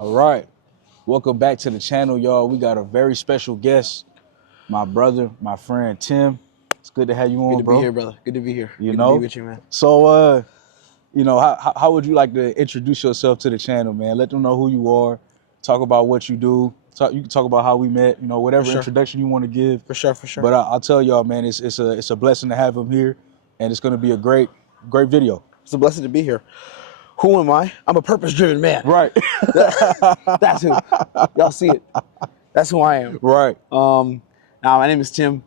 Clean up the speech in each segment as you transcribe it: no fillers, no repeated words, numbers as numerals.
All right. Welcome back to the channel, y'all. We got a very special guest, my brother, my friend, Tim. It's good to have you on, Good to bro. be here, brother. Good to be here. You Good know? to be with you, man. So, how would you like to introduce yourself to the channel, man? Let them know who you are. Talk about what you do. You can talk about how we met, whatever introduction you want to give. For sure, for sure. But I'll tell y'all, man, it's a blessing to have him here, and it's going to be a great video. It's a blessing to be here. Who am I? I'm a purpose-driven man. Right. That's who. Y'all see it. That's who I am. Right. Now, my name is Tim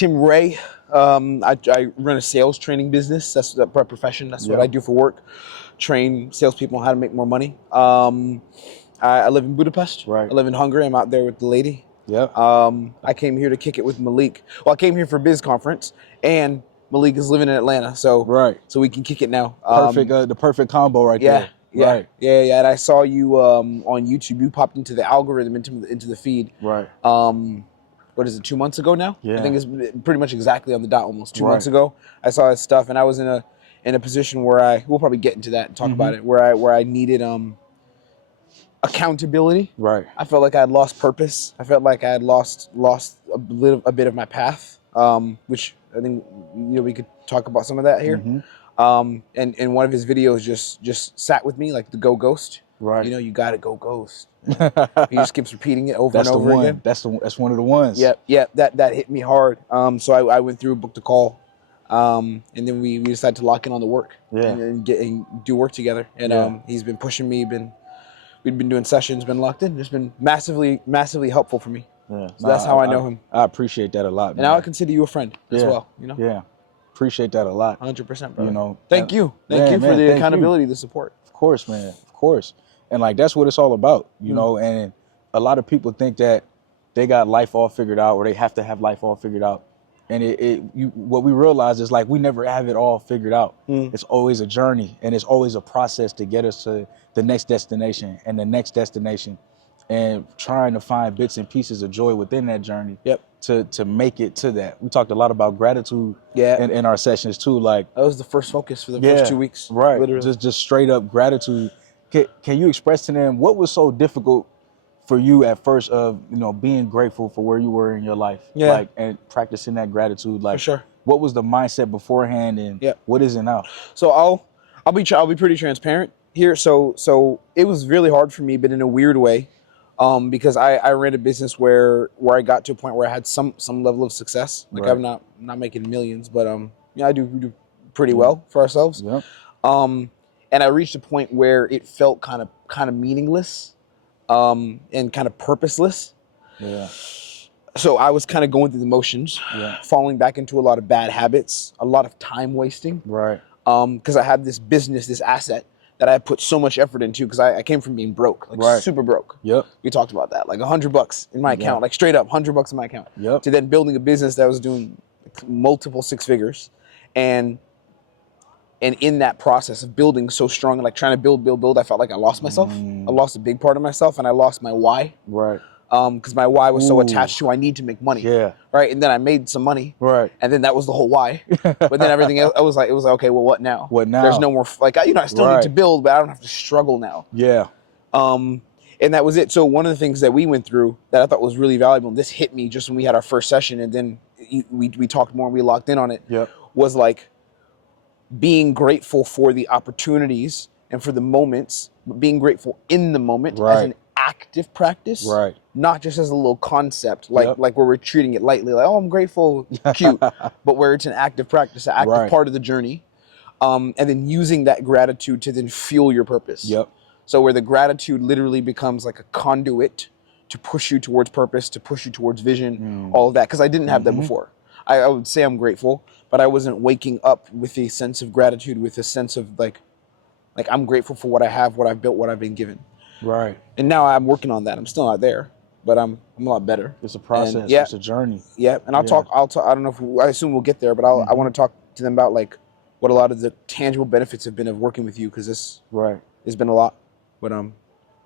Ray. I run a sales training business. That's my profession. That's what I do for work. Train salespeople on how to make more money. I live in Budapest. Right. I live in Hungary. I'm out there with the lady. Yep. I came here to kick it with Malique. Well, I came here for a biz conference, and Malique is living in Atlanta, so we can kick it now. Perfect, the perfect combo right there. Yeah. And I saw you on YouTube. You popped into the algorithm, into the feed. Right. What is it? 2 months ago now? Yeah. I think it's pretty much exactly on the dot. Almost 2 months ago, I saw his stuff, and I was in a position where we'll probably get into that and talk about it. Where I needed accountability. Right. I felt like I had lost purpose. I felt like I had lost a bit of my path, which I think we could talk about some of that here. And one of his videos just sat with me, like the Go Ghost. Right. You got to go ghost. He just keeps repeating it over and over again. That's one of the ones. Yeah. That hit me hard. So I went through, booked a call, and then we decided to lock in on the work. And do work together. And he's been pushing me. We've been doing sessions, been locked in. It's been massively helpful for me. Yeah. So that's how I know him. I appreciate that a lot, man. And now I consider you a friend as well. Yeah. Appreciate that a lot. 100%, bro. Thank you. Thank you for the accountability, the support. Of course, man. Of course. And that's what it's all about, you know. And a lot of people think that they got life all figured out, or they have to have life all figured out. And what we realize is we never have it all figured out. It's always a journey, and it's always a process to get us to the next destination and the next destination, and trying to find bits and pieces of joy within that journey. To make it to that. We talked a lot about gratitude in our sessions too. That was the first focus for the first 2 weeks. Right. Literally. Just straight up gratitude. Can you express to them what was so difficult for you at first of being grateful for where you were in your life, and practicing that gratitude? For sure. What was the mindset beforehand, and what is it now? So I'll be pretty transparent here. So it was really hard for me, but in a weird way, because I ran a business where I got to a point where I had some level of success. I'm not making millions, but we do pretty well for ourselves. And I reached a point where it felt kind of meaningless. And kind of purposeless. Yeah. So I was kind of going through the motions, falling back into a lot of bad habits, a lot of time wasting. Right. Because I had this business, this asset that I put so much effort into, because I came from being broke, super broke. Yep. We talked about that, $100 in my account, straight up $100 in my account. Yep. To then building a business that was doing multiple six figures, and in that process of building so strong, trying to build, I felt like I lost myself. I lost a big part of myself, and I lost my why. Right. Because my why was so attached to I need to make money. Yeah. Right. And then I made some money. Right. And then that was the whole why. But then everything else, it was like, okay, well, what now? What now? There's no more, I still need to build, but I don't have to struggle now. Yeah. And that was it. So one of the things that we went through that I thought was really valuable, and this hit me just when we had our first session, and then we talked more and we locked in on it, was being grateful for the opportunities and for the moments, but being grateful in the moment as an active practice, not just as a little concept, where we're treating it lightly, I'm grateful, cute, but where it's an active practice, an active part of the journey, and then using that gratitude to then fuel your purpose. So where the gratitude literally becomes like a conduit to push you towards purpose, to push you towards vision, all of that, because I didn't have that before. I would say I'm grateful, but I wasn't waking up with a sense of gratitude, with a sense of I'm grateful for what I have, what I've built, what I've been given. Right. And now I'm working on that. I'm still not there, but I'm a lot better. It's a process. It's a journey. Yeah. And I'll talk. I don't know if I assume we'll get there, but I want to talk to them about what a lot of the tangible benefits have been of working with you, because this has been a lot. But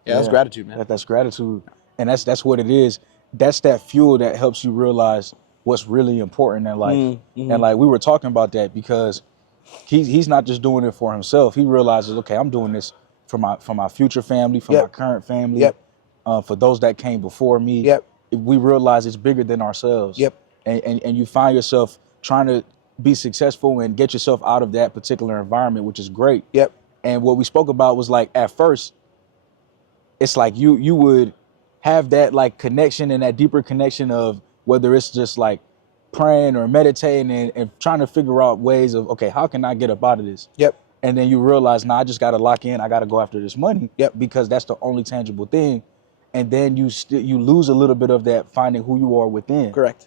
that's gratitude, man. That's gratitude, and that's what it is. That's that fuel that helps you realize what's really important in life. And we were talking about that, because he's not just doing it for himself. He realizes, okay, I'm doing this for my future family, for my current family, for those that came before me. We realize it's bigger than ourselves. And you find yourself trying to be successful and get yourself out of that particular environment, which is great. And what we spoke about was like, at first, it's like you would have that like connection and that deeper connection of whether it's just like praying or meditating and trying to figure out ways of, okay, how can I get up out of this? And then you realize, nah, I just got to lock in. I got to go after this money because that's the only tangible thing. And then you lose a little bit of that finding who you are within. Correct.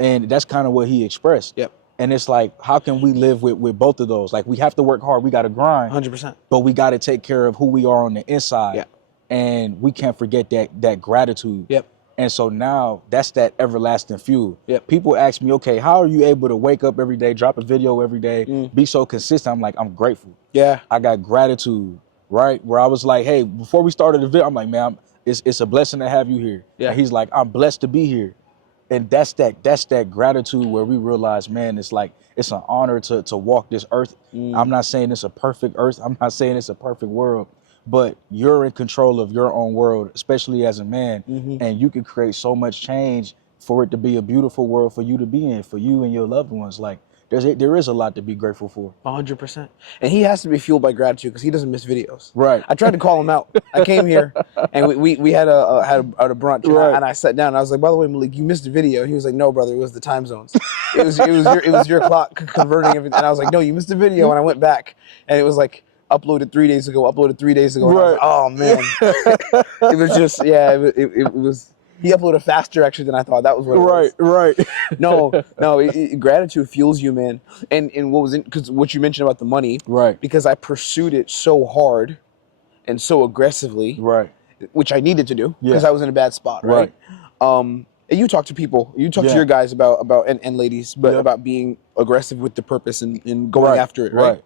And that's kind of what he expressed. And it's like, how can we live with both of those? Like, we have to work hard. We got to grind. 100%. But we got to take care of who we are on the inside. And we can't forget that gratitude. And so now that's that everlasting fuel. People ask me, okay, how are you able to wake up every day, drop a video every day, be so consistent? I'm like, I'm grateful. I got gratitude, right? Where I was like, hey, before we started the video, I'm like, man, it's a blessing to have you here. And he's like, I'm blessed to be here. And that's that gratitude where we realize, man, it's like, it's an honor to walk this earth. I'm not saying it's a perfect earth. I'm not saying it's a perfect world. But you're in control of your own world, especially as a man, and you can create so much change for it to be a beautiful world for you to be in, for you and your loved ones. Like, there is a lot to be grateful for. 100%. And he has to be fueled by gratitude because he doesn't miss videos. Right. I tried to call him out. I came here and we had a brunch and I sat down and I was like, by the way, Malique, you missed a video. And he was like, no, brother, it was the time zones. It was your clock converting everything. And I was like, no, you missed a video. And I went back and it was like, uploaded 3 days ago. And I was like, oh man. It was just, it was, he uploaded faster actually than I thought. That was what it was. Right. No, gratitude fuels you, man. And what was because what you mentioned about the money, right? Because I pursued it so hard and so aggressively, right? Which I needed to do because I was in a bad spot, right? And you talk to people, you talk to your guys about and ladies, but about being aggressive with the purpose and going after it, right?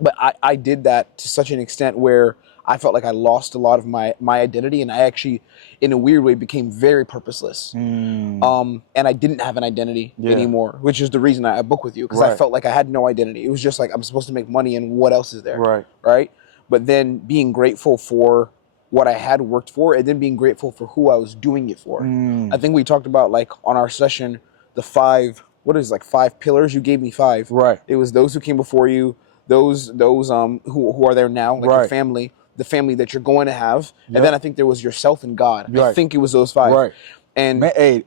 But I did that to such an extent where I felt like I lost a lot of my identity, and I actually, in a weird way, became very purposeless. And I didn't have an identity anymore, which is the reason I booked with you, because I felt like I had no identity. It was just like, I'm supposed to make money, and what else is there? Right? But then being grateful for what I had worked for, and then being grateful for who I was doing it for. I think we talked about, like, on our session, the 5 pillars. You gave me 5. Right. It was those who came before you, those who are there now, like your family, the family that you're going to have, and then I think there was yourself and God. I think it was those 5. Right. And man,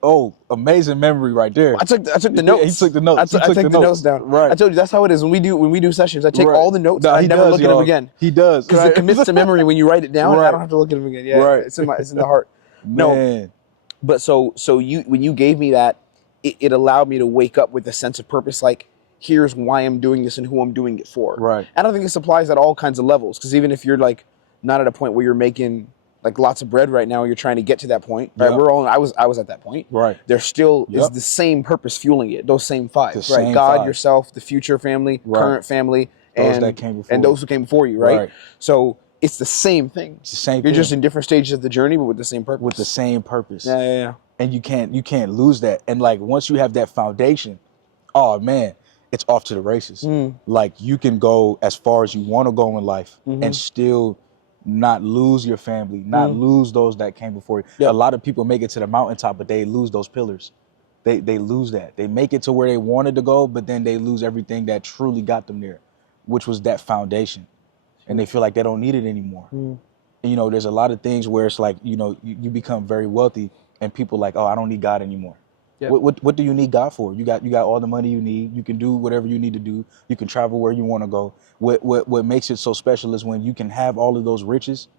amazing memory right there. I took the notes. He took the notes. I took the notes down. Right. I told you that's how it is when we do sessions. I take all the notes. I never look at them again. He does, because it commits to memory when you write it down. I don't have to look at them again. It's in the heart. Man. No, but so you when you gave me that, it allowed me to wake up with a sense of purpose. Like, here's why I'm doing this and who I'm doing it for. Right. I don't think this applies at all kinds of levels, because even if you're like not at a point where you're making like lots of bread right now, you're trying to get to that point. Right. I was at that point. Right. There still is the same purpose fueling it. Those same 5. Right. God, yourself, the future family, current family, those that came before and those who came before you. Right. So it's the same thing. It's the same. You're just in different stages of the journey, but with the same purpose. With the same purpose. Yeah. And you can't lose that. And like, once you have that foundation, oh man, it's off to the races. Like, you can go as far as you want to go in life and still not lose your family, not lose those that came before you. A lot of people make it to the mountaintop, but they lose those pillars. They lose that. They make it to where they wanted to go, but then they lose everything that truly got them there, which was that foundation. And they feel like they don't need it anymore. And, you know, there's a lot of things where it's like, you know, you become very wealthy and people like, oh, I don't need God anymore. What do you need God for? You got all the money you need. You can do whatever you need to do. You can travel where you want to go. What makes it so special is when you can have all of those riches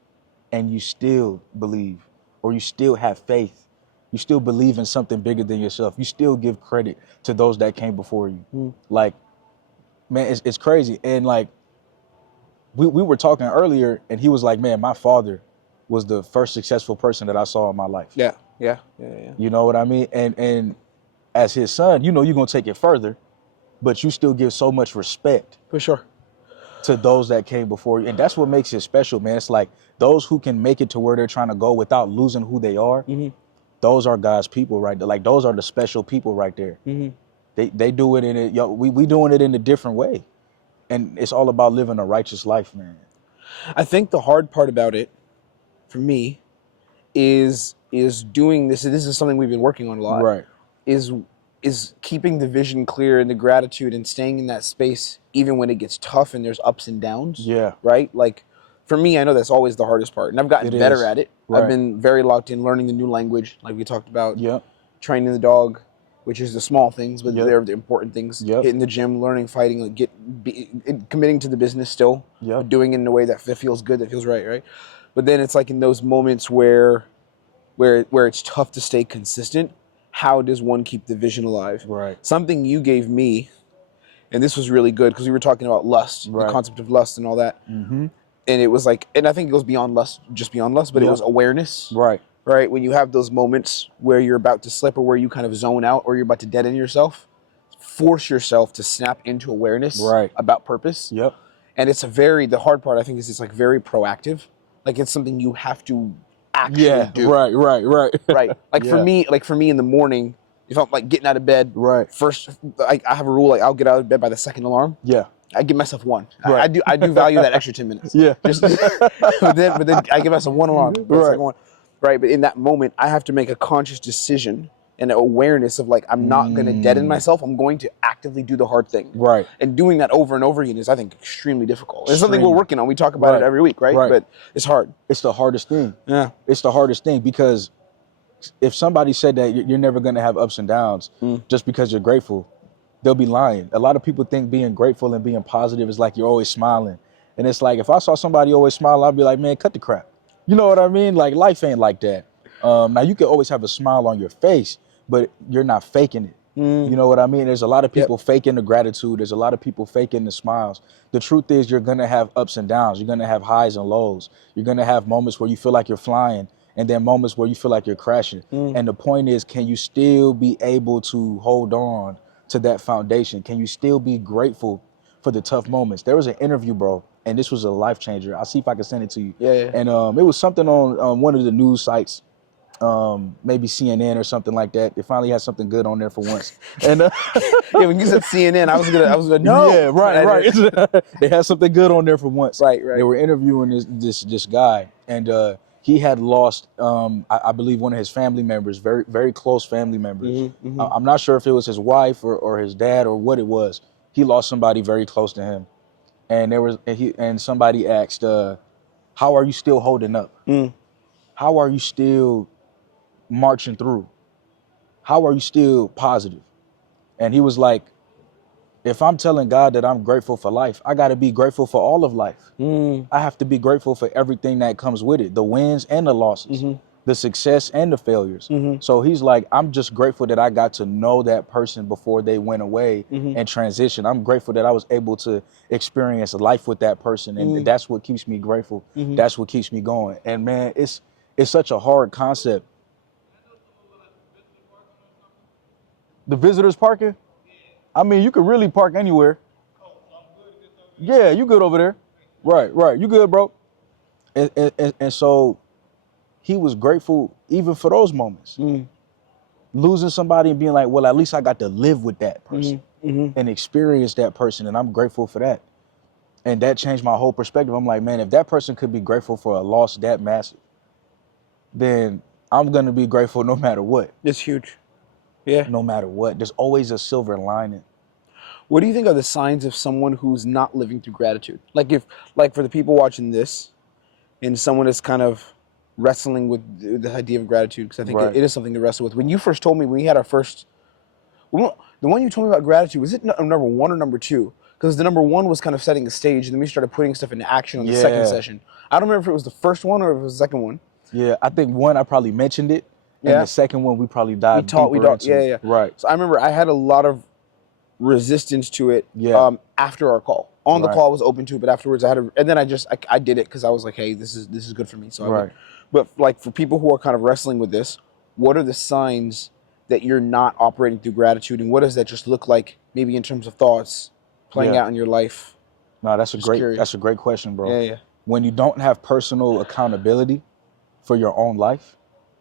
and you still believe, or you still have faith. You still believe in something bigger than yourself. You still give credit to those that came before you. Like, man, it's crazy. And like, we were talking earlier, and he was like, man, my father was the first successful person that I saw in my life. Yeah. You know what I mean? And as his son, you know you're going to take it further, but you still give so much respect. For sure. To those that came before you. And that's what makes it special, man. It's like those who can make it to where they're trying to go without losing who they are, those are God's people right there. Like, those are the special people right there. They do it we doing it in a different way. And it's all about living a righteous life, man. I think the hard part about it, for me, is doing this. This is something we've been working on a lot. Right. Is keeping the vision clear and the gratitude and staying in that space even when it gets tough and there's ups and downs. Yeah. Right? Like for me, I know that's always the hardest part. And I've gotten better at it. Right. I've been very locked in learning the new language, like we talked about. Yep. Training the dog, which is the small things, but Yep. they're the important things. Yep. Hitting the gym, learning, fighting, like committing to the business still. Yep. Doing it in a way that feels good, that feels right? But then it's like in those moments where it's tough to stay consistent, how does one keep the vision alive? Right. Something you gave me, and this was really good because we were talking about lust, Right. the concept of lust and all that. Mm-hmm. And it was like, and I think it goes beyond lust, just beyond lust, but it Yep. was awareness. Right. Right? When you have those moments where you're about to slip or where you kind of zone out or you're about to dead end yourself, force yourself to snap into awareness Right. about purpose. Yep. And it's the hard part I think is it's like very proactive. Like it's something you have to actually do. Right. Right. Like Yeah. for me in the morning, if I'm like getting out of bed, Right. first I have a rule, like I'll get out of bed by the second alarm. Yeah. I give myself one. Right. I do value that extra 10 minutes. Yeah. Just, but then I give myself one alarm. Right. One. Right. But in that moment, I have to make a conscious decision and an awareness of like, I'm not going to deaden myself. I'm going to actively do the hard thing. Right. And doing that over and over again is, I think, extremely difficult. It's something we're working on. We talk about it every week, right? But it's hard. It's the hardest thing. Yeah. It's the hardest thing because if somebody said that you're never going to have ups and downs just because you're grateful, they'll be lying. A lot of people think being grateful and being positive is like you're always smiling. And it's like, if I saw somebody always smile, I'd be like, man, cut the crap. You know what I mean? Like, life ain't like that. Now, you can always have a smile on your face, but you're not faking it. You know what I mean? There's a lot of people faking the gratitude. There's a lot of people faking the smiles. The truth is you're going to have ups and downs. You're going to have highs and lows. You're going to have moments where you feel like you're flying and then moments where you feel like you're crashing. And the point is, can you still be able to hold on to that foundation? Can you still be grateful for the tough moments? There was an interview, bro, and this was a life changer. I'll see if I can send it to you. Yeah. And it was something on one of the news sites. Maybe CNN or something like that. They finally had something good on there for once. And yeah, when you said CNN, I was gonna no. Yeah, right. They had something good on there for once. Right. They were interviewing this guy, and he had lost, I believe, one of his family members, very very close family members. I'm not sure if it was his wife or his dad or what it was. He lost somebody very close to him, and somebody asked, "How are you still holding up? How are you still marching through? How are you still positive?" And he was like, if I'm telling God that I'm grateful for life, I got to be grateful for all of life. I have to be grateful for everything that comes with it, the wins and the losses, the success and the failures. So he's like, I'm just grateful that I got to know that person before they went away and transitioned. I'm grateful that I was able to experience life with that person. And that's what keeps me grateful. That's what keeps me going. And man, it's such a hard concept. The visitors parking? I mean, you could really park anywhere. Yeah, you good over there. Right. You good, bro. And so he was grateful even for those moments. Losing somebody and being like, well, at least I got to live with that person and experience that person. And I'm grateful for that. And that changed my whole perspective. I'm like, man, if that person could be grateful for a loss that massive, then I'm going to be grateful no matter what. It's huge. Yeah. No matter what. There's always a silver lining. What do you think are the signs of someone who's not living through gratitude? Like for the people watching this and someone is kind of wrestling with the idea of gratitude, because I think it is something to wrestle with. When you first told me, when we had our first, the one you told me about gratitude, was it number one or number two? Because the number one was kind of setting the stage, and then we started putting stuff into action on the second session. I don't remember if it was the first one or if it was the second one. Yeah, I think one, I probably mentioned it. And the second one, we probably dived deeper into. Yeah. Right. So I remember I had a lot of resistance to it after our call. On the call, I was open to it, but afterwards and then I did it because I was like, hey, this is good for me. So I went. But like for people who are kind of wrestling with this, what are the signs that you're not operating through gratitude, and what does that just look like, maybe in terms of thoughts playing out in your life? No, that's a great question, bro. Yeah. When you don't have personal accountability for your own life,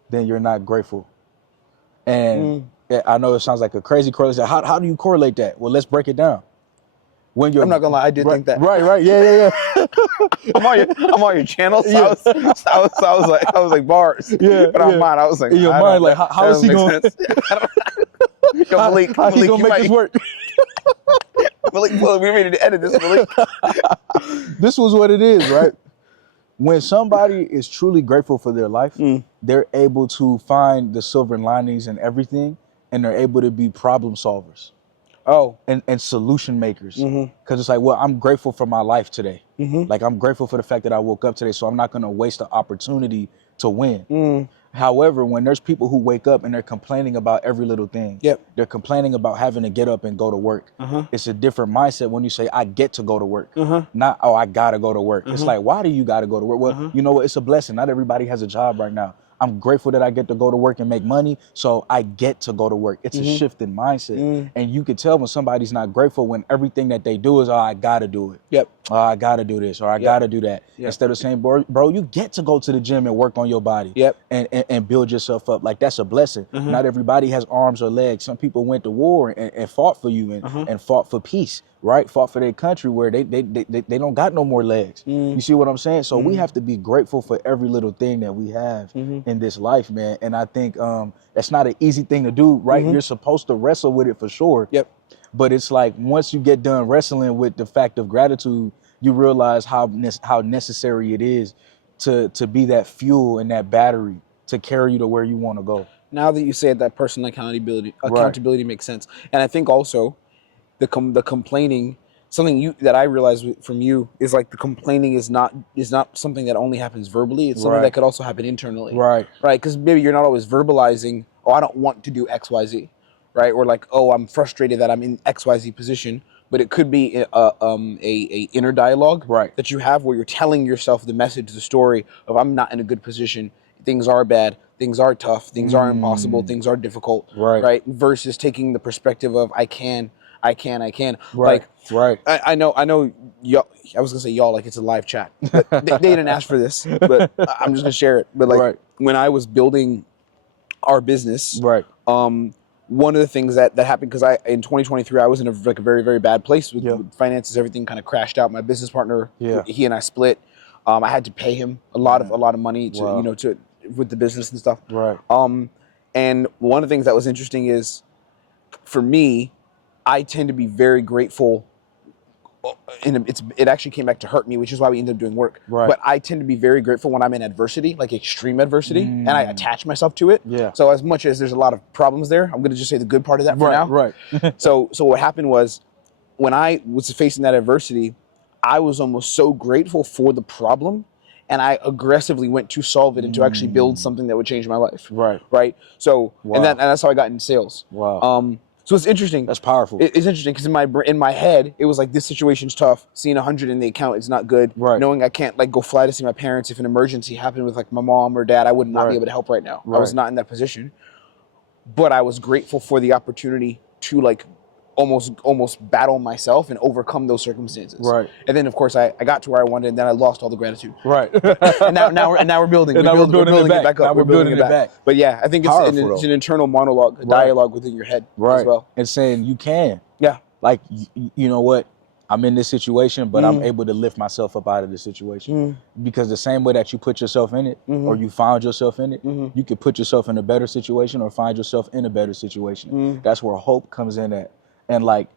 then you're not grateful. And I know it sounds like a crazy correlation. How do you correlate that? Well, let's break it down. when you're, I'm not gonna lie, I did think that. Right, yeah. I'm on your channel, so, I was like bars. But on mine, I was like, in your mind, like, how is he going? Yo, Malik, how he Malik, gonna make this work? Malik, we ready to edit this, Malik. This was what it is, right? When somebody is truly grateful for their life, they're able to find the silver linings in everything, and they're able to be problem solvers. And solution makers. Because it's like, well, I'm grateful for my life today. Like, I'm grateful for the fact that I woke up today, so I'm not going to waste the opportunity to win. However, when there's people who wake up and they're complaining about every little thing, they're complaining about having to get up and go to work. It's a different mindset when you say, I get to go to work, not, oh, I got to go to work. It's like, why do you got to go to work? Well, you know what? It's a blessing. Not everybody has a job right now. I'm grateful that I get to go to work and make money, so I get to go to work. It's a shift in mindset. And you can tell when somebody's not grateful when everything that they do is, oh, I got to do it. Oh, I got to do this, or I got to do that. Instead of saying, bro, you get to go to the gym and work on your body and build yourself up. Like, that's a blessing. Not everybody has arms or legs. Some people went to war and fought for you and fought for peace, right? Fought for their country where they don't got no more legs. You see what I'm saying? So we have to be grateful for every little thing that we have in this life, man. And I think that's not an easy thing to do, right? You're supposed to wrestle with it for sure. But it's like, once you get done wrestling with the fact of gratitude, you realize how necessary it is to be that fuel and that battery to carry you to where you want to go. Now that you say it, that personal accountability makes sense. And I think also the complaining, something that I realized from you is like, the complaining is not something that only happens verbally. It's something that could also happen internally. Right. Because maybe you're not always verbalizing, oh, I don't want to do X, Y, Z. Right. Or like, oh, I'm frustrated that I'm in X, Y, Z position. But it could be a inner dialogue that you have where you're telling yourself the message, the story of, I'm not in a good position. Things are bad. Things are tough. Things are impossible. Things are difficult. Right. Versus taking the perspective of, I can. Like, I know y'all, I was gonna say y'all like it's a live chat, but they didn't ask for this, but I'm just gonna share it. But like, when I was building our business, one of the things that happened, because in 2023 I was in a very, very bad place with finances. Everything kind of crashed out. My business partner, he and I split. I had to pay him a lot of money to with the business and stuff. And one of the things that was interesting is, for me, I tend to be very grateful, and it actually came back to hurt me, which is why we ended up doing work. But I tend to be very grateful when I'm in adversity, like extreme adversity, and I attach myself to it. So as much as there's a lot of problems there, I'm going to just say the good part of that for now. So what happened was, when I was facing that adversity, I was almost so grateful for the problem, and I aggressively went to solve it and to actually build something that would change my life. Right. So and that's how I got into sales. So it's interesting. That's powerful. It's interesting because in my head, it was like, this situation's tough. Seeing 100 in the account is not good. Knowing I can't like go fly to see my parents if an emergency happened with like my mom or dad, I would not be able to help right now. I was not in that position. But I was grateful for the opportunity to like almost battle myself and overcome those circumstances. And then of course I got to where I wanted, and then I lost all the gratitude. And now we're building. We're building it back up. We're building it back. But yeah, I think it's an internal monologue, a dialogue within your head as well. And saying you can. Like, you know what? I'm in this situation, but I'm able to lift myself up out of this situation. Because the same way that you put yourself in it, or you found yourself in it, you could put yourself in a better situation or find yourself in a better situation. That's where hope comes in at. And like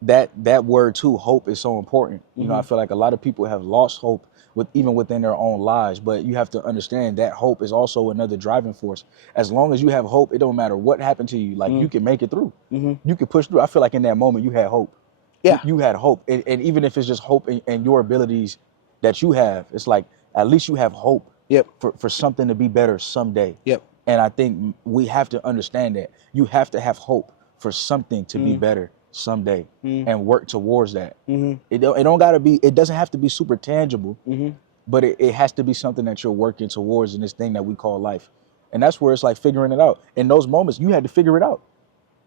that word too, hope, is so important. You know, I feel like a lot of people have lost hope even within their own lives, but you have to understand that hope is also another driving force. As long as you have hope, it don't matter what happened to you. Like, you can make it through. You can push through. I feel like in that moment you had hope. You had hope. And even if it's just hope in your abilities that you have, it's like, at least you have hope for something to be better someday. And I think we have to understand that you have to have hope for something to be better someday and work towards that. It doesn't have to be super tangible, but it has to be something that you're working towards in this thing that we call life. And that's where it's like figuring it out. In those moments, you had to figure it out.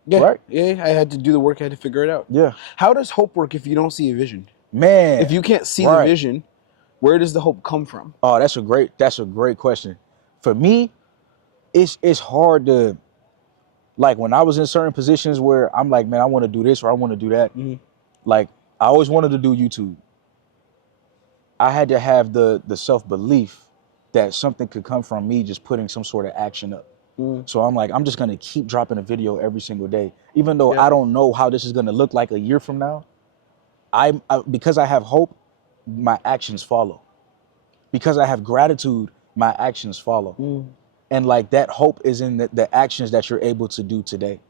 Right? Yeah, I had to do the work. I had to figure it out. How does hope work if you don't see a vision? Man. If you can't see the vision, where does the hope come from? Oh, that's a great question. For me, it's hard to, like, when I was in certain positions where I'm like, man, I want to do this or I want to do that. Like, I always wanted to do YouTube. I had to have the self-belief that something could come from me just putting some sort of action up. So I'm like, I'm just gonna keep dropping a video every single day, even though I don't know how this is gonna look like a year from now. Because I have hope, my actions follow. Because I have gratitude, my actions follow. And like that hope is in the actions that you're able to do today.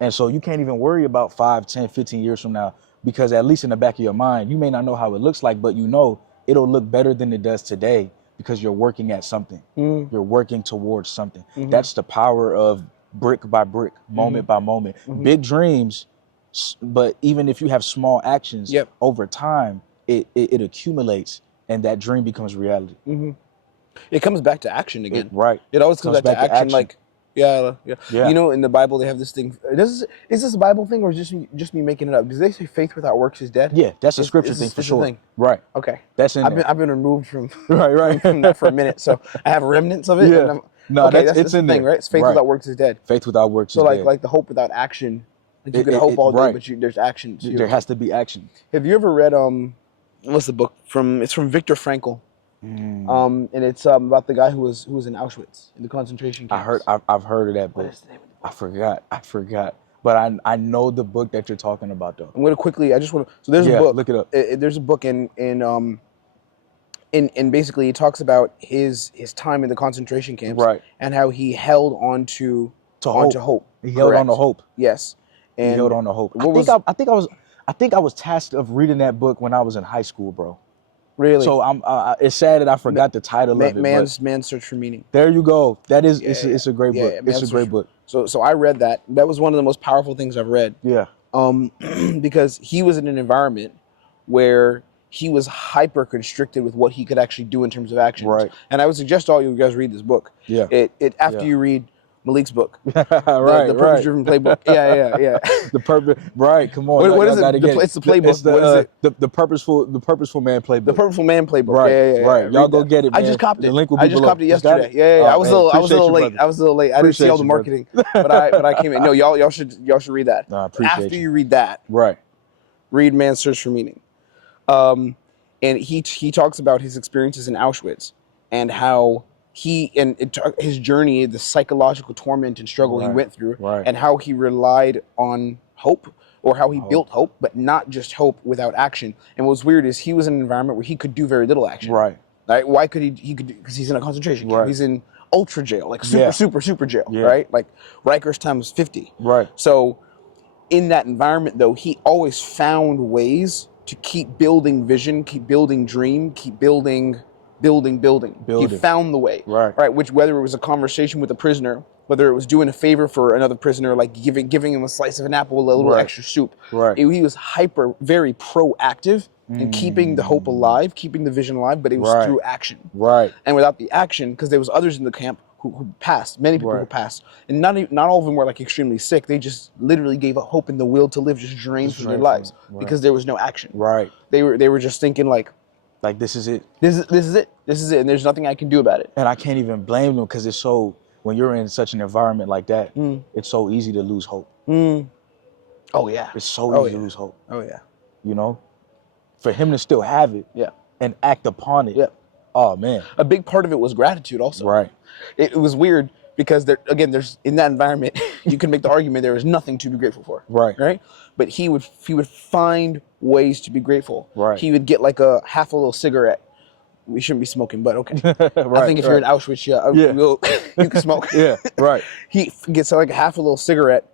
And so you can't even worry about 5, 10, 15 years from now, because at least in the back of your mind, you may not know how it looks like, but you know it'll look better than it does today because you're working at something. You're working towards something. That's the power of brick by brick, moment by moment. Big dreams, but even if you have small actions, over time, it accumulates and that dream becomes reality. It comes back to action again. Right. It always comes back to action. Like, yeah. You know, in the Bible, they have this thing. Is this a Bible thing or is just me making it up? Because they say faith without works is dead. Yeah, that's a scripture thing for sure. Right. Okay. That's in there. I've been removed from right from that for a minute, so I have remnants of it. Yeah. And no, okay, that's the in there. Thing, right? It's faith without works is dead. Faith without works is dead. So like the hope without action. Like you can hope all day, but there's action. There has to be action. Have you ever read what's the book from? It's from Viktor Frankl. And it's about the guy who was in Auschwitz in the concentration camps. I've heard of that book. What is the name of the book? I forgot. But I know the book that you're talking about though. I'm gonna quickly. I just want to. So there's a book. Look it up. There's a book in basically he talks about his time in the concentration camps, and how he held on to hope. He held on to hope. Yes, and he held on to hope. I think I was tasked of reading that book when I was in high school, bro. Really? So it's sad that I forgot the title of it. Man's Search for Meaning. There you go. That is it's a great book. It's a great book. So I read that. That was one of the most powerful things I've read. Yeah. Because he was in an environment where he was hyper constricted with what he could actually do in terms of actions. Right. And I would suggest all you guys read this book. Yeah. After you read Malique's book. the purpose-driven playbook. Yeah. The purpose. Right. Come on. What is it? It's the playbook. What is it? The purposeful man playbook. The purposeful man playbook. Right. Right. Y'all go get it, man. I just copped it. The link will be below. I just copped it yesterday. Yeah. I was a little late. I didn't see all the marketing, but I came in. No, y'all should read that. After you read that, read Man's Search for Meaning. And he talks about his experiences in Auschwitz and how his journey, the psychological torment and struggle he went through, and how he relied on hope, or how he built hope, but not just hope without action. And what's weird is he was in an environment where he could do very little action. Right? Why could he could, because he's in a concentration camp. He's in ultra jail, like super jail, right? Like Riker's times 50. Right. So in that environment, though, he always found ways to keep building vision, keep building dream, keep building. He found the way, right? Which, whether it was a conversation with a prisoner, whether it was doing a favor for another prisoner, like giving him a slice of an apple, a little extra soup. He was very proactive in keeping the hope alive, keeping the vision alive, but it was through action. And without the action, because there was others in the camp who passed, many people who passed, and not all of them were like extremely sick. They just literally gave up hope and the will to live just drained from their lives because there was no action. They were just thinking like this is it. This is it. And there's nothing I can do about it. And I can't even blame them, because it's so, when you're in such an environment like that, it's so easy to lose hope. Oh yeah. It's so easy to lose hope. Oh yeah. You know, for him to still have it, and act upon it. Oh man. A big part of it was gratitude also. It was weird because there's in that environment, you can make the argument there was nothing to be grateful for. Right. But he would find ways to be grateful. He would get like half a little cigarette. We shouldn't be smoking, but okay. I think if you're in Auschwitz, you can smoke. He gets like half a little cigarette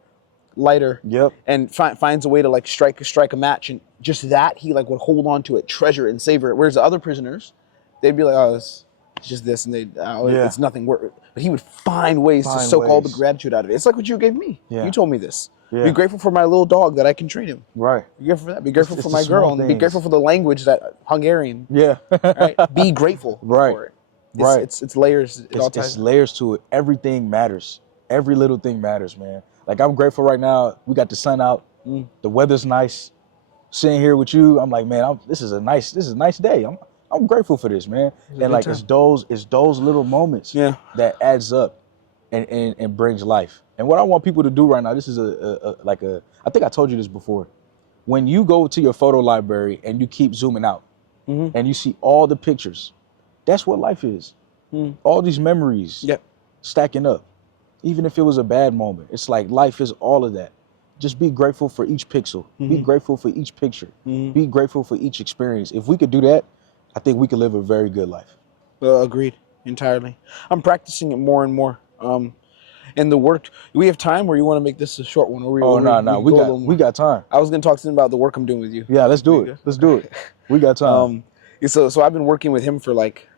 lighter. And finds a way to like strike a match, and just that he like would hold on to it, treasure it, and savor it. Whereas the other prisoners, they'd be like, oh, it's just this, and it's nothing worth it. But he would find ways to soak all the gratitude out of it. It's like what you gave me. You told me this. Be grateful for my little dog that I can train him. Be grateful for that. Be grateful for my girl, and be grateful for the language that Hungarian. Be grateful for it. It's layers. It's layers to it. Everything matters. Every little thing matters, man. Like, I'm grateful right now. We got the sun out. The weather's nice. Sitting here with you, I'm like, man, this is a nice day. I'm grateful for this, man. And like, it's those little moments that adds up and brings life. And what I want people to do right now, this is I think I told you this before. when you go to your photo library and you keep zooming out and you see all the pictures, that's what life is. All these memories stacking up. Even if it was a bad moment, it's like life is all of that. Just be grateful for each pixel. Be grateful for each picture. Be grateful for each experience. If we could do that, I think we could live a very good life. Agreed entirely. I'm practicing it more and more. And the work, do we have time, or you want to make this a short one? No, we got time. I was going to talk to him about the work I'm doing with you. Yeah, let's do it. Let's do it. We got time. So I've been working with him for like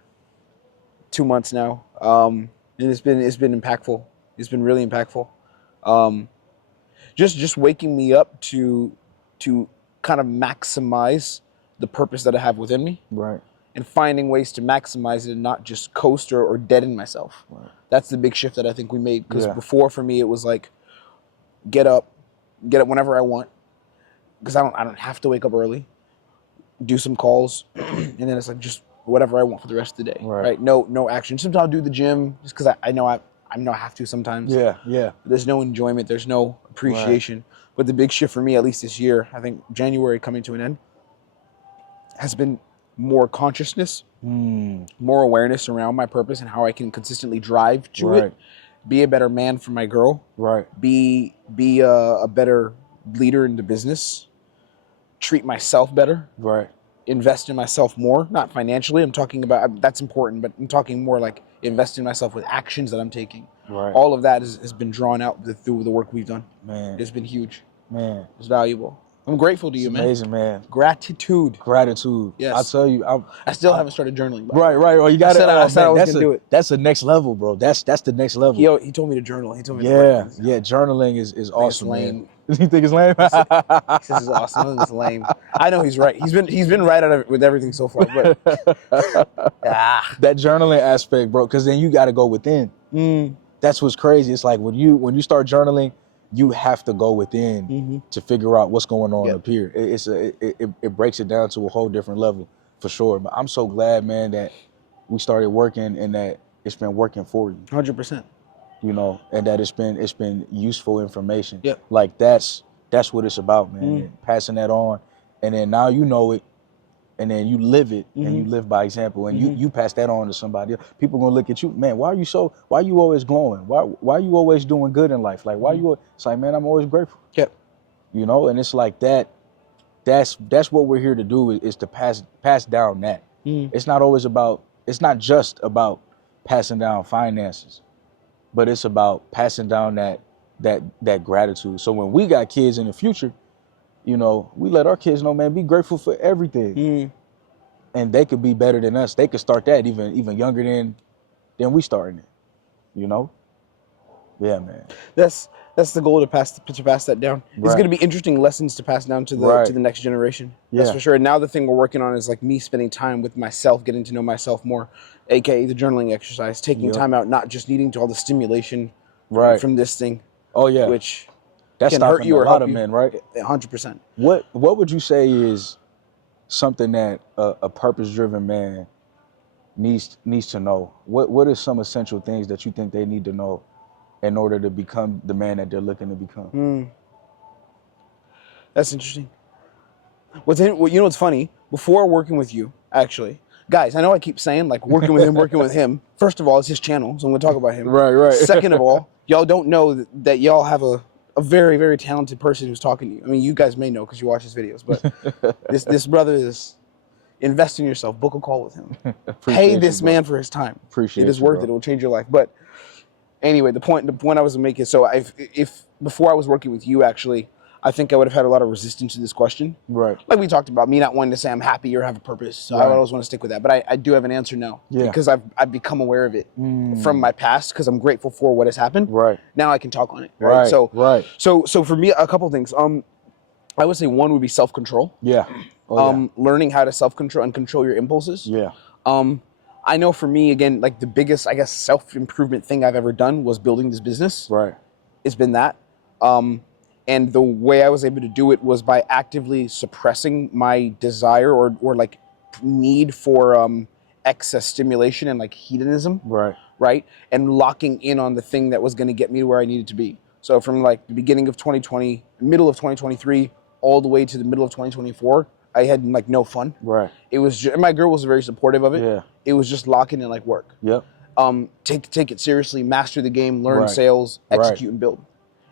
2 months now, and it's been impactful. It's been really impactful. Just waking me up to kind of maximize the purpose that I have within me, right? And finding ways to maximize it and not just coast or deaden myself. Right. That's the big shift that I think we made. Because before, for me, it was like get up whenever I want, because I don't have to wake up early, do some calls, and then it's like just whatever I want for the rest of the day. Right? No action. Sometimes I'll do the gym just because I know I have to sometimes. Yeah. There's no enjoyment. There's no appreciation. Right. But the big shift for me, at least this year, I think January coming to an end, has been more consciousness, more awareness around my purpose and how I can consistently drive to it. Be a better man for my girl. Right. Be a better leader in the business. Treat myself better. Right. Invest in myself more, not financially. I'm talking about, that's important, but I'm talking more like invest in myself with actions that I'm taking. Right. All of that has been drawn out through the work we've done. Man. It's been huge. Man. It's valuable. I'm grateful to you, man. Amazing, man. Gratitude. Yes. I tell you, I still haven't started journaling. Right. Well, you got to. I said I was gonna do it. That's the next level, bro. That's the next level. He told me to journal. He told me. Yeah. Journaling is awesome. It's lame. Man. You think it's lame? He says it's awesome. I think it's lame. I know he's right. He's been right on it with everything so far. But that journaling aspect, bro, because then you got to go within. That's what's crazy. It's like when you start journaling, you have to go within to figure out what's going on up here. It breaks it down to a whole different level for sure. But I'm so glad, man, that we started working and that it's been working for you. 100%. You know, and that it's been useful information. Yep. Like that's what it's about, man. Passing that on, and then now you know it, and then you live it, and you live by example, and you pass that on to somebody else. People gonna look at you, man. Why are you always glowing? Why are you always doing good in life? Like it's like, man, I'm always grateful. Yep. You know, and it's like that. That's what we're here to do is to pass down that. It's not just about passing down finances, but it's about passing down that gratitude. So when we got kids in the future, you know, we let our kids know, man, be grateful for everything. And they could be better than us. They could start that even younger than we starting it. You know? Yeah, man. That's the goal, to pass that down. It's going to be interesting lessons to pass down to the next generation. That's for sure. And now the thing we're working on is like me spending time with myself, getting to know myself more, aka the journaling exercise, taking time out, not just needing to all the stimulation from this thing. Oh yeah. Which that's can hurt you or help you. Men, right? 100%. What would you say is something that a purpose-driven man needs to know? What are some essential things that you think they need to know in order to become the man that they're looking to become? That's interesting. You know what's funny? Before working with you, actually, guys, I know I keep saying like working with him. First of all, it's his channel, so I'm going to talk about him. Right. Second of all, y'all don't know that y'all have a very, very talented person who's talking to you. I mean, you guys may know because you watch his videos, but this brother is invest in yourself. Book a call with him. Pay this man for his time. It is worth it. It will change your life. But anyway, the point I was making. So if before I was working with you, actually, I think I would have had a lot of resistance to this question. Right. Like we talked about, me not wanting to say I'm happy or have a purpose. So I always want to stick with that. But I do have an answer now. Yeah. Because I've become aware of it from my past, because I'm grateful for what has happened. Right. Now I can talk on it. Right. So for me, a couple things. I would say one would be self-control. Yeah. Learning how to self-control and control your impulses. Yeah. I know for me, again, like the biggest, I guess, self-improvement thing I've ever done was building this business. Right. It's been that. And the way I was able to do it was by actively suppressing my desire or like need for excess stimulation and like hedonism. Right. Right. And locking in on the thing that was going to get me to where I needed to be. So from like the beginning of 2020, middle of 2023, all the way to the middle of 2024, I had like no fun. Right. It was just, my girl was very supportive of it. Yeah. It was just locking in like work. Yep. Take it seriously, master the game, learn Right. sales, execute Right. and build.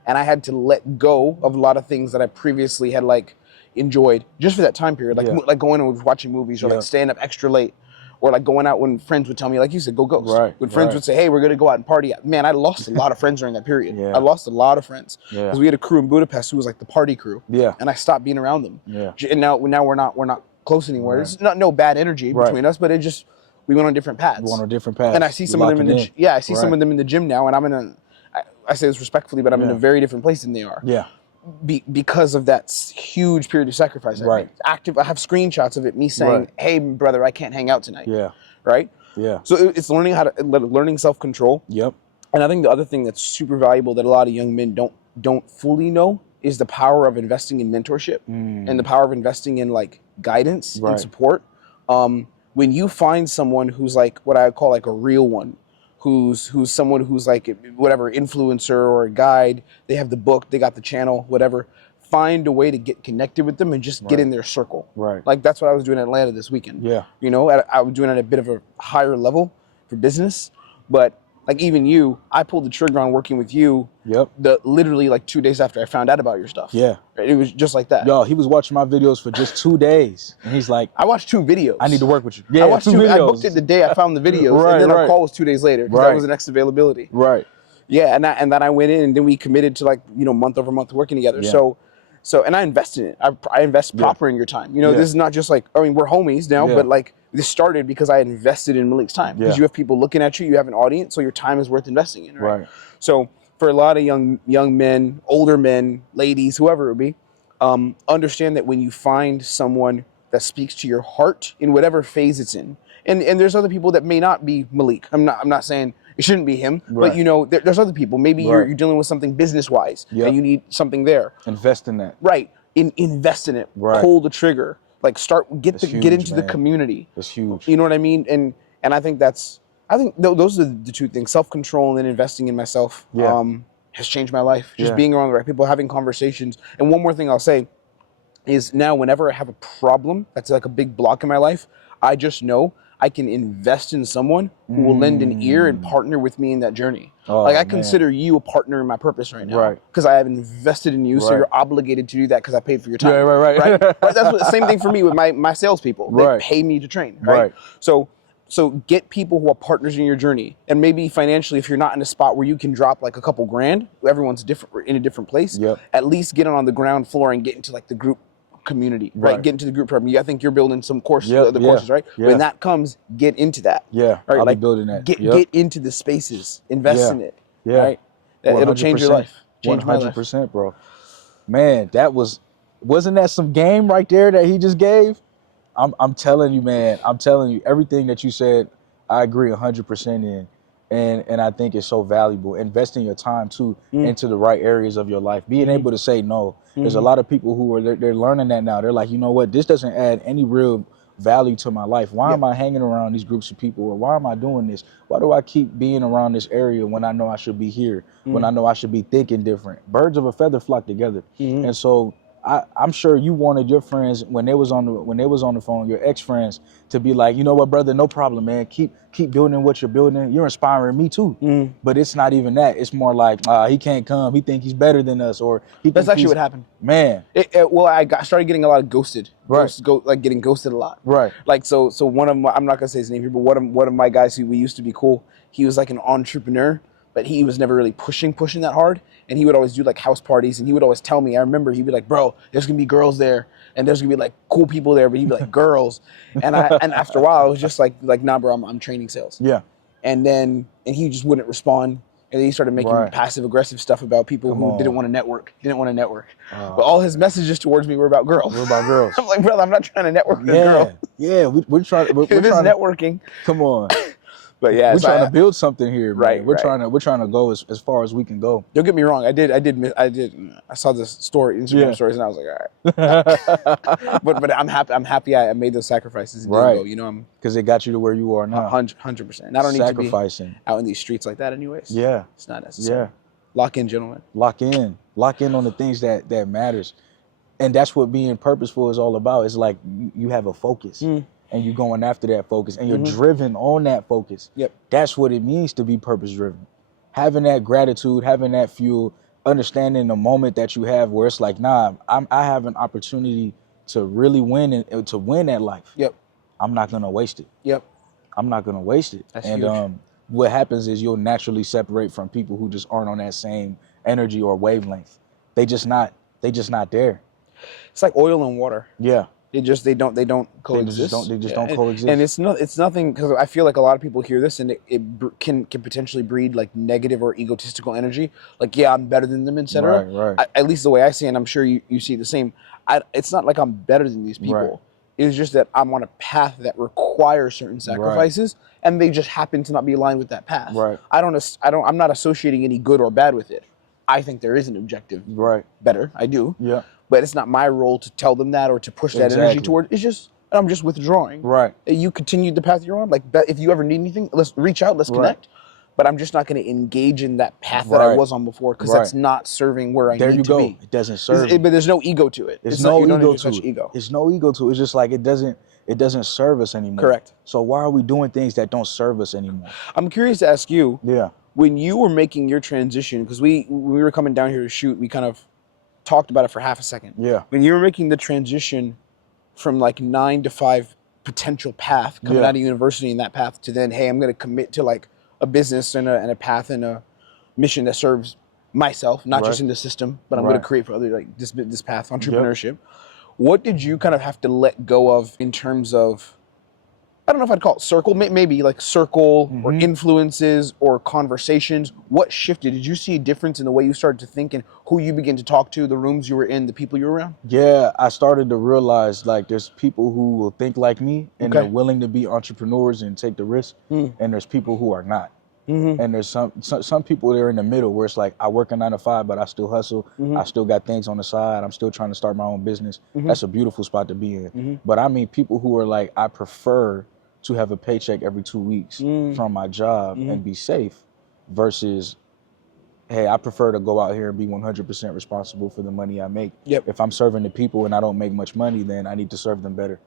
And I had to let go of a lot of things that I previously had like enjoyed just for that time period, like Yeah. like going and watching movies or Yeah. like staying up extra late, or like going out when friends would tell me, like you said, go ghost. Right. When friends Right. would say, hey, we're gonna go out and party. Man, I lost a lot of friends during that period. Yeah. I lost a lot of friends Yeah. because we had a crew in Budapest who was like the party crew. Yeah. And I stopped being around them. Yeah. And now we're not close anymore. Right. It's not no bad energy Right. between us, but it just we went on different paths. We're on a different path. And I see some of them in the I see some Right. of them in the gym now, and I'm in a. I say this respectfully, but I'm in a very different place than they are. Yeah. Because of that huge period of sacrifice. Right. I have screenshots of it, me saying, Right. "Hey, brother, I can't hang out tonight." Yeah. Right. Yeah. So it's learning self-control. Yep. And I think the other thing that's super valuable that a lot of young men don't fully know is the power of investing in mentorship and the power of investing in like guidance and support. When you find someone who's like what I call like a real one, who's someone who's like whatever influencer or a guide, they have the book, they got the channel, whatever. Find a way to get connected with them and just get in their circle. Right. Like that's what I was doing in Atlanta this weekend. Yeah. You know, I was doing it at a bit of a higher level for business, but like even you, I pulled the trigger on working with you. Yep. Literally like 2 days after I found out about your stuff. Yeah. It was just like that. Yo, he was watching my videos for just 2 days, and he's like, I watched 2 videos. I need to work with you. Yeah, I watched 2 videos. I booked it the day I found the videos, Right, and then our right. call was 2 days later because that was the next availability. Right. Yeah, and then I went in, and then we committed to like month over month working together. Yeah. So and I invest in it. I invest proper in your time. This is not just like we're homies now, but like this started because I invested in Malique's time because you have people looking at you, you have an audience, so your time is worth investing in. Right. So for a lot of young men, older men, ladies, whoever it would be, understand that when you find someone that speaks to your heart in whatever phase it's in, and there's other people that may not be Malique. I'm not saying it shouldn't be him, but there's other people. Maybe you're dealing with something business wise and you need something there. Invest in that. Right. Invest in it. Right. Pull the trigger. Like get into the community. It's huge. You know what I mean? And I think those are the 2 things: self-control and then investing in myself. Has changed my life. Just being around the right people, having conversations. And one more thing I'll say is now whenever I have a problem that's like a big block in my life, I just know I can invest in someone who will lend an ear and partner with me in that journey. Like I consider you a partner in my purpose right now. Because I have invested in you, so you're obligated to do that because I paid for your time. Yeah, right. That's the same thing for me with my salespeople. They pay me to train. Right. So get people who are partners in your journey, and maybe financially, if you're not in a spot where you can drop like a couple grand, everyone's different in a different place. At least get on the ground floor and get into like the group community, right? Get into the group program. I think you're building some courses, courses, right? When that comes, get into that. Yeah, right. I'll Like be building that. Get into the spaces, invest in it. Yeah, right. It'll change your life. Change my life. 100%, bro. Man, wasn't that some game right there that he just gave? I'm telling you, man. I'm telling you, everything that you said, I agree 100% in. And I think it's so valuable. Investing your time too into the right areas of your life. Being able to say no. There's a lot of people who are they're learning that now. They're like, you know what? This doesn't add any real value to my life. Why am I hanging around these groups of people? Or why am I doing this? Why do I keep being around this area when I know I should be here? When I know I should be thinking different? Birds of a feather flock together. And so I'm sure you wanted your friends when they was on the phone, your ex-friends, to be like, you know what, brother, no problem, man. Keep building what you're building. You're inspiring me too. But it's not even that. It's more like he can't come. He think he's better than us, or that's actually what happened. Man, well, I started getting a lot of ghosted. Right. Like getting ghosted a lot. Right. Like so one of my, I'm not gonna say his name here, but one of my guys who we used to be cool. He was like an entrepreneur, but he was never really pushing that hard. And he would always do like house parties, and he would always tell me, I remember he'd be like, bro, there's gonna be girls there, and there's gonna be like cool people there, but he'd be like, girls. And after a while, I was just like nah, bro, I'm training sales. Yeah. And he just wouldn't respond. And then he started making passive aggressive stuff about people who didn't want to network. But all his messages towards me were about girls. I'm like, brother, I'm not trying to network with a girl. Yeah, we're trying. We're trying networking. Come on. But yeah, we're trying to build something here, man. Right. We're trying to go as far as we can go. Don't get me wrong. I saw this story, Instagram stories, and I was like, all right. but I'm happy I made those sacrifices. And didn't go, you know, because it got you to where you are now. 100%. And I don't need to be out in these streets like that, anyways. Yeah, it's not necessary. Yeah, lock in, gentlemen. Lock in on the things that matters. And that's what being purposeful is all about. It's like you have a focus and you're going after that focus and you're driven on that focus. Yep. That's what it means to be purpose driven. Having that gratitude, having that fuel, understanding the moment that you have where it's like, nah, I have an opportunity to really win and to win that life. Yep. I'm not gonna waste it. Yep. I'm not gonna waste it. That's and huge. What happens is you'll naturally separate from people who just aren't on that same energy or wavelength. They just not there. It's like oil and water. Yeah. They don't coexist. They just don't coexist. And it's nothing, because I feel like a lot of people hear this and it can potentially breed like negative or egotistical energy. Like, yeah, I'm better than them, etc. Right. At least the way I see it, and I'm sure you see the same. It's not like I'm better than these people. Right. It's just that I'm on a path that requires certain sacrifices, and they just happen to not be aligned with that path. Right. I'm not associating any good or bad with it. I think there is an objective. Right. Better. I do. Yeah. But it's not my role to tell them that or to push that energy toward. It's just, I'm just withdrawing. Right. You continue the path you're on. Like, if you ever need anything, let's reach out, let's connect. But I'm just not going to engage in that path that I was on before, because that's not serving where I need to be. It doesn't serve. But there's no ego to it. There's no ego to it. It's no ego to it. It's just like it doesn't serve us anymore. Correct. So why are we doing things that don't serve us anymore? I'm curious to ask you. Yeah. When you were making your transition, because we were coming down here to shoot, we kind of talked about it for half a second. Yeah. When you were making the transition from like 9 to 5 potential path coming out of university in that path to then, hey, I'm going to commit to like a business and a path and a mission that serves myself, not just in the system, but I'm going to create for other, like this path, entrepreneurship. What did you kind of have to let go of in terms of, I don't know if I'd call it circle, maybe like circle or influences or conversations? What shifted? Did you see a difference in the way you started to think and who you began to talk to, the rooms you were in, the people you were around? Yeah, I started to realize like there's people who will think like me and they're willing to be entrepreneurs and take the risk, and there's people who are not. And there's some people that are in the middle where it's like, I work a 9 to 5, but I still hustle. I still got things on the side. I'm still trying to start my own business. That's a beautiful spot to be in. But I mean people who are like, I prefer to have a paycheck every 2 weeks from my job and be safe versus, hey, I prefer to go out here and be 100% responsible for the money I make. Yep. If I'm serving the people and I don't make much money, then I need to serve them better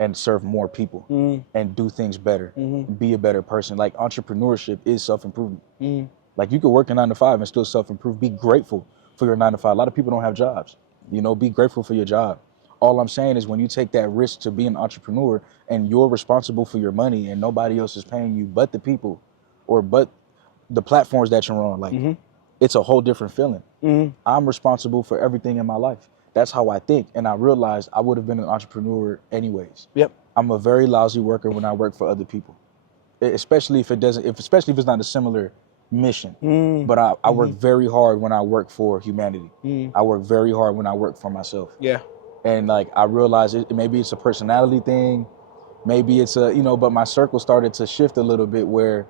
and serve more people and do things better, be a better person. Like entrepreneurship is self-improvement. Like you could work a 9 to 5 and still self-improve. Be grateful for your 9 to 5. A lot of people don't have jobs. You know, be grateful for your job. All I'm saying is when you take that risk to be an entrepreneur and you're responsible for your money and nobody else is paying you but the people or but the platforms that you're on, like it's a whole different feeling. I'm responsible for everything in my life. That's how I think. And I realized I would have been an entrepreneur anyways. Yep. I'm a very lousy worker when I work for other people, especially if especially if it's not a similar mission. But I work very hard when I work for humanity. I work very hard when I work for myself. Yeah. And like, I realized maybe it's a personality thing, maybe it's but my circle started to shift a little bit where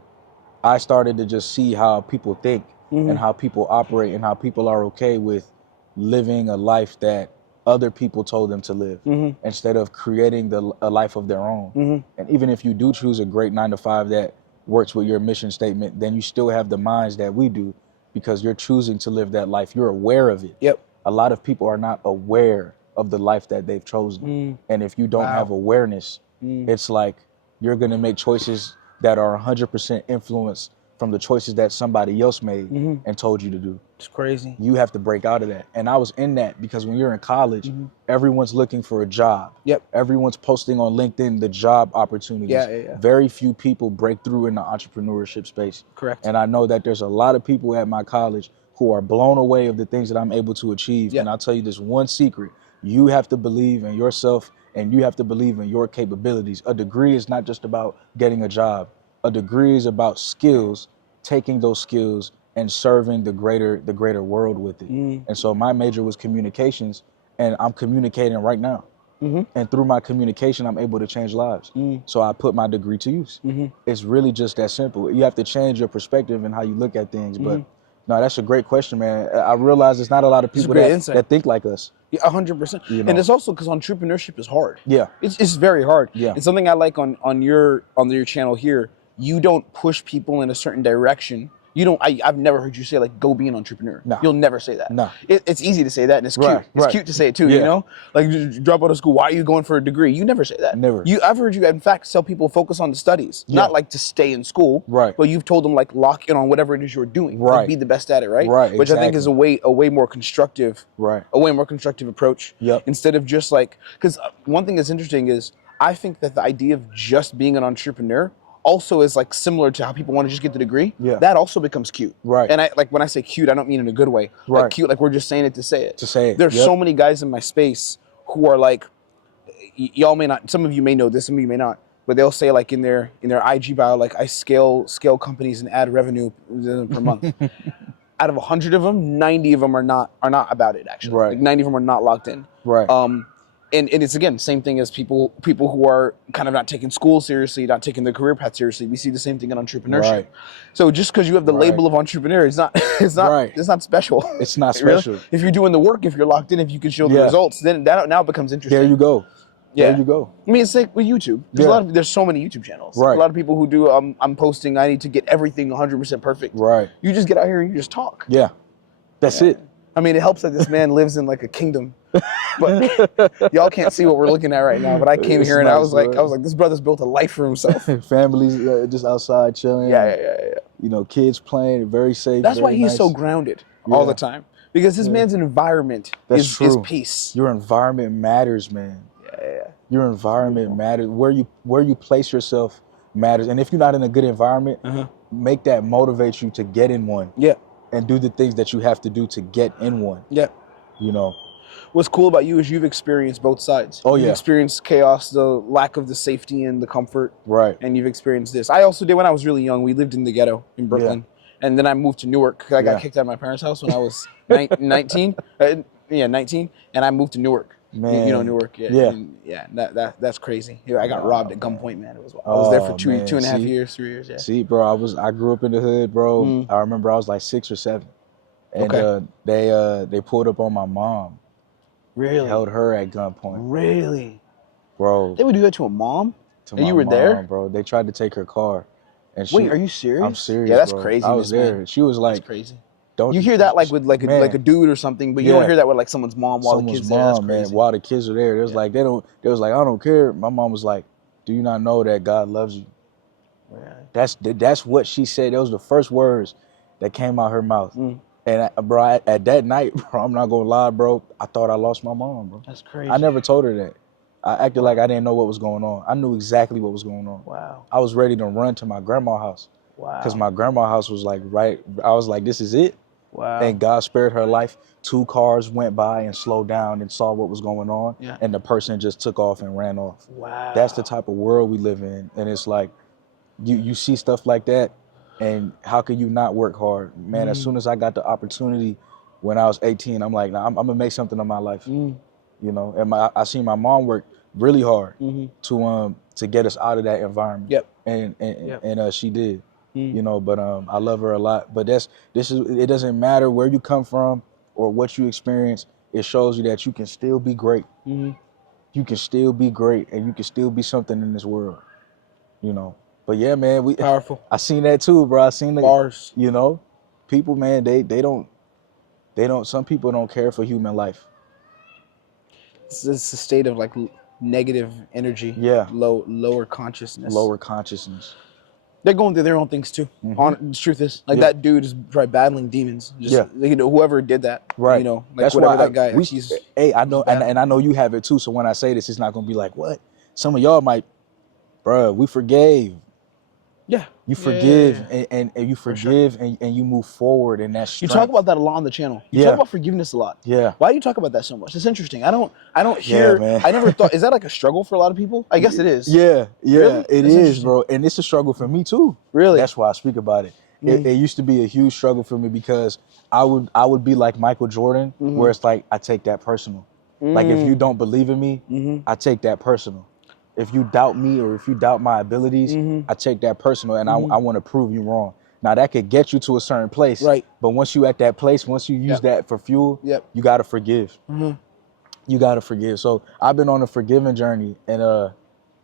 I started to just see how people think and how people operate and how people are okay with living a life that other people told them to live instead of creating a life of their own. And even if you do choose a great 9 to 5 that works with your mission statement, then you still have the minds that we do because you're choosing to live that life. You're aware of it. Yep. A lot of people are not aware of the life that they've chosen. And if you don't have awareness, it's like you're going to make choices that are 100% influenced from the choices that somebody else made and told you to do. It's crazy. You have to break out of that. And I was in that because when you're in college, everyone's looking for a job. Yep. Everyone's posting on LinkedIn the job opportunities. Yeah. Very few people break through in the entrepreneurship space. Correct. And I know that there's a lot of people at my college who are blown away of the things that I'm able to achieve. Yep. And I'll tell you this one secret. You have to believe in yourself and you have to believe in your capabilities. A degree is not just about getting a job. A degree is about skills, taking those skills and serving the greater world with it. And so my major was communications and I'm communicating right now. And through my communication, I'm able to change lives. So I put my degree to use. It's really just that simple. You have to change your perspective and how you look at things. But no, that's a great question, man. I realize there's not a lot of people that think like us. Yeah, 100%. You know? And it's also because entrepreneurship is hard. Yeah. It's very hard. Yeah. And something I like on your channel here, you don't push people in a certain direction I've never heard you say like, go be an entrepreneur. Nah. You'll never say that. Nah. It's easy to say that, and it's cute. It's cute to say it too, you know? Like, just drop out of school, why are you going for a degree? You never say that. Never. I've heard you, in fact, tell people focus on the studies. Not like to stay in school. Right. But you've told them like, lock in on whatever it is you're doing. Right. Like, be the best at it, right? Right, Which I think is a way more constructive. Right. A way more constructive approach. Yep. Instead of just like, because one thing that's interesting is, I think that the idea of just being an entrepreneur also is like similar to how people want to just get the degree. Yeah. That also becomes cute. Right. And I like when I say cute, I don't mean in a good way. Right. Like cute, like we're just saying it to say it. To say it. There's so many guys in my space who are like, y'all may not, some of you may know this, some of you may not, but they'll say like in their IG bio, like I scale companies and add revenue per month. Out of 100 of them, 90 of them are not about it actually. Right. Like 90 of them are not locked in. Right. And it's again same thing as people who are kind of not taking school seriously, not taking their career path seriously. We see the same thing in entrepreneurship. Right. So just because you have the label of entrepreneur, it's not special. It's not special. Really? If you're doing the work, if you're locked in, if you can show the results, then that now becomes interesting. There you go. Yeah. There you go. I mean, it's like with YouTube. There's so many YouTube channels. Right. A lot of people who do. I'm posting. I need to get everything 100% perfect. Right. You just get out here and you just talk. Yeah. That's it. I mean, it helps that this man lives in like a kingdom, but y'all can't see what we're looking at right now. But I came here and I was like, this brother's built a life for himself. Families just outside chilling. Yeah. You know, kids playing, very safe. That's why he's nice. so grounded all the time, because this man's environment is peace. Your environment matters, man. Yeah. Your environment matters. Where you place yourself matters. And if you're not in a good environment, make that motivate you to get in one. Yeah. And do the things that you have to do to get in one. Yeah. You know. What's cool about you is you've experienced both sides. Oh, You've yeah. experienced chaos, the lack of the safety and the comfort. Right. And you've experienced this. I also did when I was really young. We lived in the ghetto in Brooklyn. Yeah. And then I moved to Newark. I got kicked out of my parents' house when I was 19. 19. And I moved to Newark. Man. You know Newark. Yeah. And that's crazy. I got robbed at gunpoint, man. It was. I was there for two and a half years, 3 years. Yeah. See, bro, I grew up in the hood, bro. I remember I was like 6 or 7. And they pulled up on my mom. Really? Held her at gunpoint. Really? Bro. They would do that to a mom? And you were there? Bro. They tried to take her car. And wait, are you serious? I'm serious. Yeah, that's bro. crazy. I was there. Man. She was like, that's crazy. Don't you hear that like with like a dude or something, but you don't hear that with like someone's mom while the kids there. That's crazy. Man, while the kids are there. It was like they was like, I don't care. My mom was like, do you not know that God loves you? Yeah. That's what she said. Those were the first words that came out her mouth. And bro, at that night, bro, I'm not gonna lie, bro, I thought I lost my mom, bro. That's crazy. I never told her that. I acted like I didn't know what was going on. I knew exactly what was going on. Wow. I was ready to run to my grandma's house. Wow. Because my grandma's house was like I was like, this is it. Wow. And God spared her life. 2 cars went by and slowed down and saw what was going on. Yeah. And the person just took off and ran off. Wow. That's the type of world we live in. And it's like, you see stuff like that, and how can you not work hard? Man, as soon as I got the opportunity when I was 18, I'm like, nah, I'm gonna make something of my life. You know, and I seen my mom work really hard to get us out of that environment. Yep. And she did. You know, but I love her a lot. But it doesn't matter where you come from or what you experience. It shows you that you can still be great. You can still be great, and you can still be something in this world. You know. But yeah, man, powerful. I seen that too, bro. I seen the bars. You know, people, man, they don't. Some people don't care for human life. It's a state of like negative energy. Yeah. Lower consciousness. Lower consciousness. They're going through their own things too. The truth is, like that dude is probably battling demons. Just, you know, whoever did that. Right. You know, like that's whatever why that guy. Hey, I know, and I know you have it too. So when I say this, it's not gonna be like what some of y'all might, bruh. We forgave. Yeah. You forgive and you forgive and you move forward, and that's you talk about that a lot on the channel. You talk about forgiveness a lot. Yeah. Why do you talk about that so much? It's interesting. I don't hear. Man. I never thought. Is that like a struggle for a lot of people? I guess it is. Yeah. Really? It is, bro, and it's a struggle for me too. Really? That's why I speak about it. It used to be a huge struggle for me because I would be like Michael Jordan, where it's like I take that personal. Like if you don't believe in me, I take that personal. If you doubt me or if you doubt my abilities, I take that personal, and I want to prove you wrong. Now that could get you to a certain place, right? But once you at that place, once you use that for fuel, you gotta forgive. You gotta forgive. So I've been on a forgiving journey, and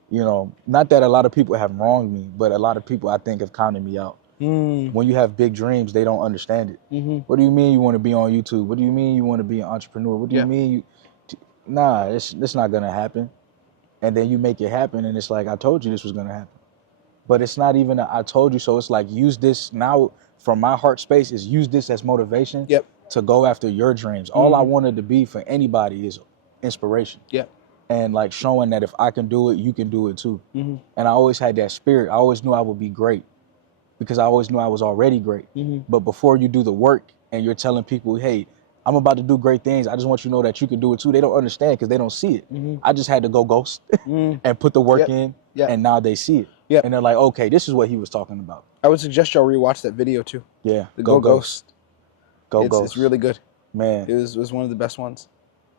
you know, not that a lot of people have wronged me, but a lot of people I think have counted me out. When you have big dreams, they don't understand it. What do you mean you want to be on YouTube? What do you mean you want to be an entrepreneur? What do you mean you? Nah, it's not gonna happen. And then you make it happen, and it's like, I told you this was gonna happen. But it's not even I told you so. It's like, use this now from my heart space is use this as motivation to go after your dreams. All I wanted to be for anybody is inspiration. And like showing that if I can do it, you can do it too. And I always had that spirit. I always knew I would be great because I always knew I was already great. But before you do the work and you're telling people, hey, I'm about to do great things, I just want you to know that you can do it too. They don't understand because they don't see it. I just had to go ghost and put the work in, and now they see it. And they're like, okay, this is what he was talking about. I would suggest y'all rewatch that video too. Yeah. The Go Ghost. Go Ghost. It's really good. Man. It was one of the best ones.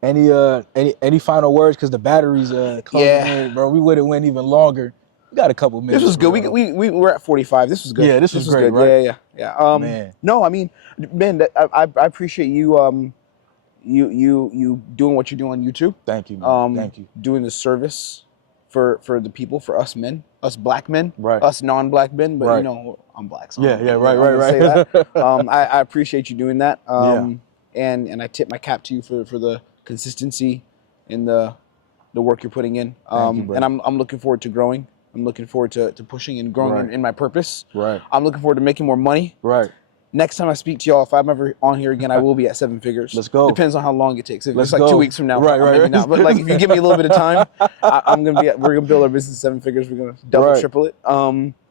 Any final words? Because the battery's closing in, bro. We would have went even longer. We got a couple minutes. This was good. We were at 45. This was good. Yeah, this was great, good. right? Yeah. Man. No, I mean, man, I appreciate you you doing what you do on YouTube. Thank you, man. Thank you. Doing the service for the people, for us men, us black men, right? Us non-black men, but you know, I'm black. So right. Say that. I appreciate you doing that. And I tip my cap to you for the consistency in the work you're putting in. You, and I'm looking forward to growing. I'm looking forward to pushing and growing in my purpose. Right. I'm looking forward to making more money. Right. Next time I speak to y'all, if I'm ever on here again, I will be at 7 figures. Let's go. Depends on how long it takes. If Let's it's like go. 2 weeks from now, right. Now. But like, if you give me a little bit of time, we're gonna build our business 7 figures. We're gonna double, triple it.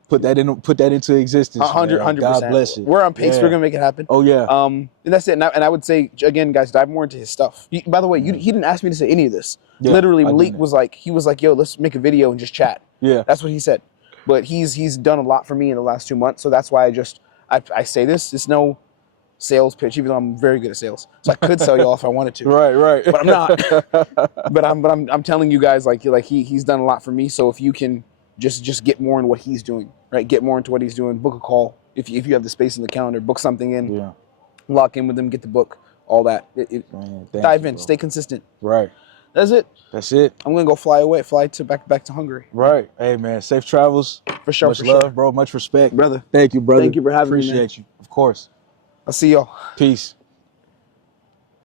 Put that into existence. 100%. God bless it. We're on pace. We're gonna make it happen. Oh yeah. And that's it. And I would say again, guys, dive more into his stuff. By the way, he didn't ask me to say any of this. Yeah, literally, Malique was like, yo, let's make a video and just chat. Yeah. That's what he said. But he's done a lot for me in the last 2 months, so that's why I say this. It's no sales pitch, even though I'm very good at sales, so I could sell y'all if I wanted to. Right. But I'm not. but I'm telling you guys, like he's done a lot for me. So if you can just get more in what he's doing, right? Get more into what he's doing. Book a call if you have the space in the calendar. Book something in. Yeah. Lock in with them. Get the book. All that. Dive in. Bro. Stay consistent. Right. That's it. I'm gonna go fly to back to Hungary. Right. Hey man, safe travels. For sure. Much love, bro. Much respect, brother. Thank you, brother. Thank you for having me. Appreciate you. Of course. I'll see y'all. Peace.